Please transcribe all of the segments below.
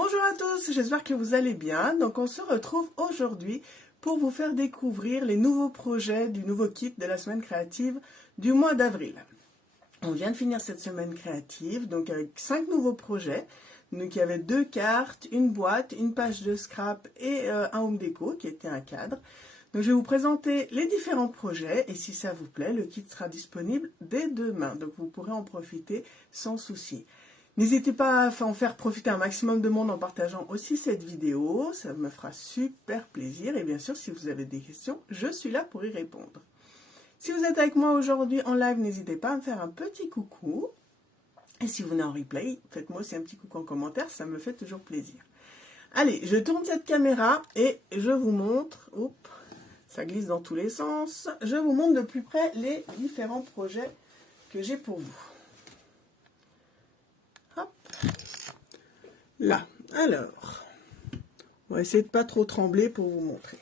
Bonjour à tous, j'espère que vous allez bien. Donc on se retrouve aujourd'hui pour vous faire découvrir les nouveaux projets du nouveau kit de la semaine créative du mois d'avril. On vient de finir cette semaine créative, donc avec 5 nouveaux projets. Donc il y avait 2 cartes, une boîte, une page de scrap et un home déco qui était un cadre. Donc je vais vous présenter les différents projets et si ça vous plaît, le kit sera disponible dès demain. Donc vous pourrez en profiter sans souci. N'hésitez pas à en faire profiter un maximum de monde en partageant aussi cette vidéo, ça me fera super plaisir. Et bien sûr, si vous avez des questions, je suis là pour y répondre. Si vous êtes avec moi aujourd'hui en live, n'hésitez pas à me faire un petit coucou. Et si vous venez en replay, faites-moi aussi un petit coucou en commentaire, ça me fait toujours plaisir. Allez, je tourne cette caméra et je vous montre, oups, ça glisse dans tous les sens, je vous montre de plus près les différents projets que j'ai pour vous. Hop. Là, alors, on va essayer de pas trop trembler pour vous montrer.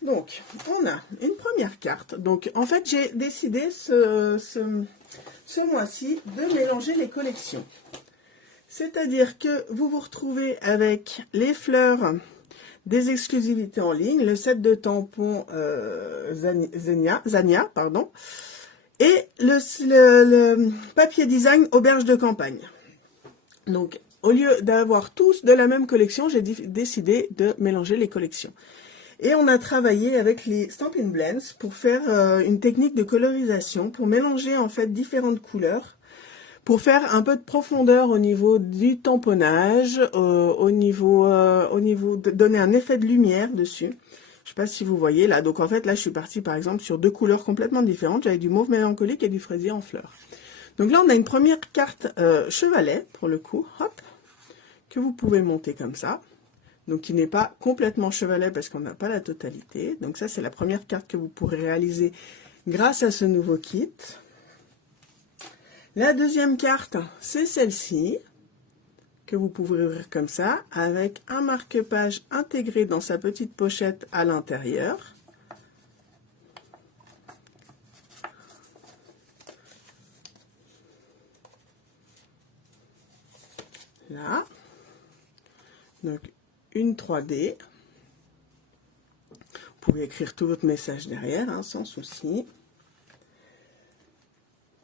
Donc, on a une première carte. Donc, en fait, j'ai décidé ce mois-ci de mélanger les collections. C'est-à-dire que vous vous retrouvez avec les fleurs des exclusivités en ligne, le set de tampons Zania, pardon, et le papier design auberge de campagne. Donc, au lieu d'avoir tous de la même collection, j'ai décidé de mélanger les collections. Et on a travaillé avec les Stampin' Blends pour faire une technique de colorisation, pour mélanger en fait différentes couleurs, pour faire un peu de profondeur au niveau du tamponnage, au niveau de donner un effet de lumière dessus. Je ne sais pas si vous voyez là. Donc en fait là je suis partie par exemple sur 2 couleurs complètement différentes. J'avais du mauve mélancolique et du fraisier en fleurs. Donc là on a une première carte chevalet pour le coup, hop, que vous pouvez monter comme ça. Donc qui n'est pas complètement chevalet parce qu'on n'a pas la totalité. Donc ça c'est la première carte que vous pourrez réaliser grâce à ce nouveau kit. La deuxième carte, c'est celle-ci, que vous pouvez ouvrir comme ça, avec un marque-page intégré dans sa petite pochette à l'intérieur. Là. Donc, une 3D. Vous pouvez écrire tout votre message derrière, hein, sans souci.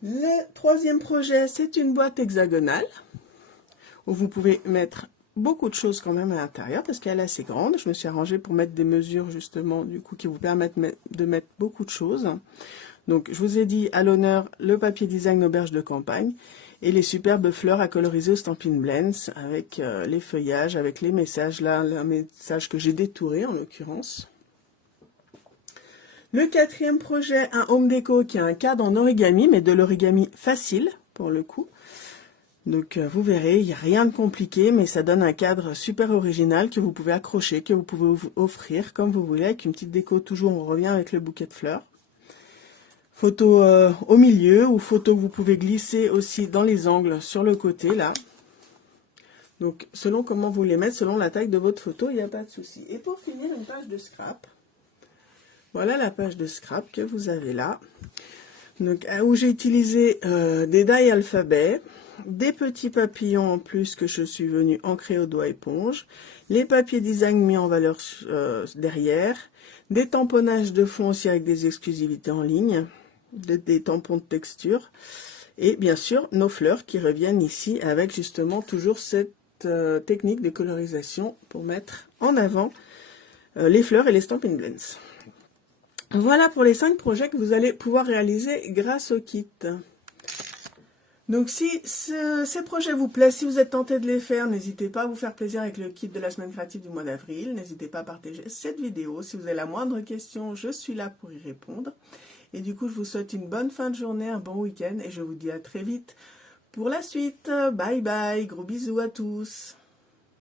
Le troisième projet, c'est une boîte hexagonale où vous pouvez mettre beaucoup de choses quand même à l'intérieur parce qu'elle est assez grande. Je me suis arrangée pour mettre des mesures justement du coup qui vous permettent de mettre beaucoup de choses. Donc je vous ai dit à l'honneur le papier design auberge de campagne et les superbes fleurs à coloriser au Stampin' Blends avec les feuillages, avec les messages là, un message que j'ai détouré en l'occurrence. Le quatrième projet, un home déco qui a un cadre en origami, mais de l'origami facile pour le coup. Donc vous verrez, il n'y a rien de compliqué, mais ça donne un cadre super original que vous pouvez accrocher, que vous pouvez offrir comme vous voulez, avec une petite déco, toujours on revient avec le bouquet de fleurs. Photo au milieu, ou photo que vous pouvez glisser aussi dans les angles sur le côté là. Donc selon comment vous les mettez, selon la taille de votre photo, il n'y a pas de souci. Et pour finir, une page de scrap. Voilà la page de scrap que vous avez là, donc, où j'ai utilisé des die alphabet, des petits papillons en plus que je suis venue ancrer au doigt éponge, les papiers design mis en valeur derrière, des tamponnages de fond aussi avec des exclusivités en ligne, des tampons de texture, et bien sûr nos fleurs qui reviennent ici avec justement toujours cette technique de colorisation pour mettre en avant les fleurs et les Stampin' Blends. Voilà pour les 5 projets que vous allez pouvoir réaliser grâce au kit. Donc si ces projets vous plaisent, si vous êtes tenté de les faire, n'hésitez pas à vous faire plaisir avec le kit de la semaine créative du mois d'avril. N'hésitez pas à partager cette vidéo. Si vous avez la moindre question, je suis là pour y répondre. Et du coup, je vous souhaite une bonne fin de journée, un bon week-end et je vous dis à très vite pour la suite. Bye bye, gros bisous à tous.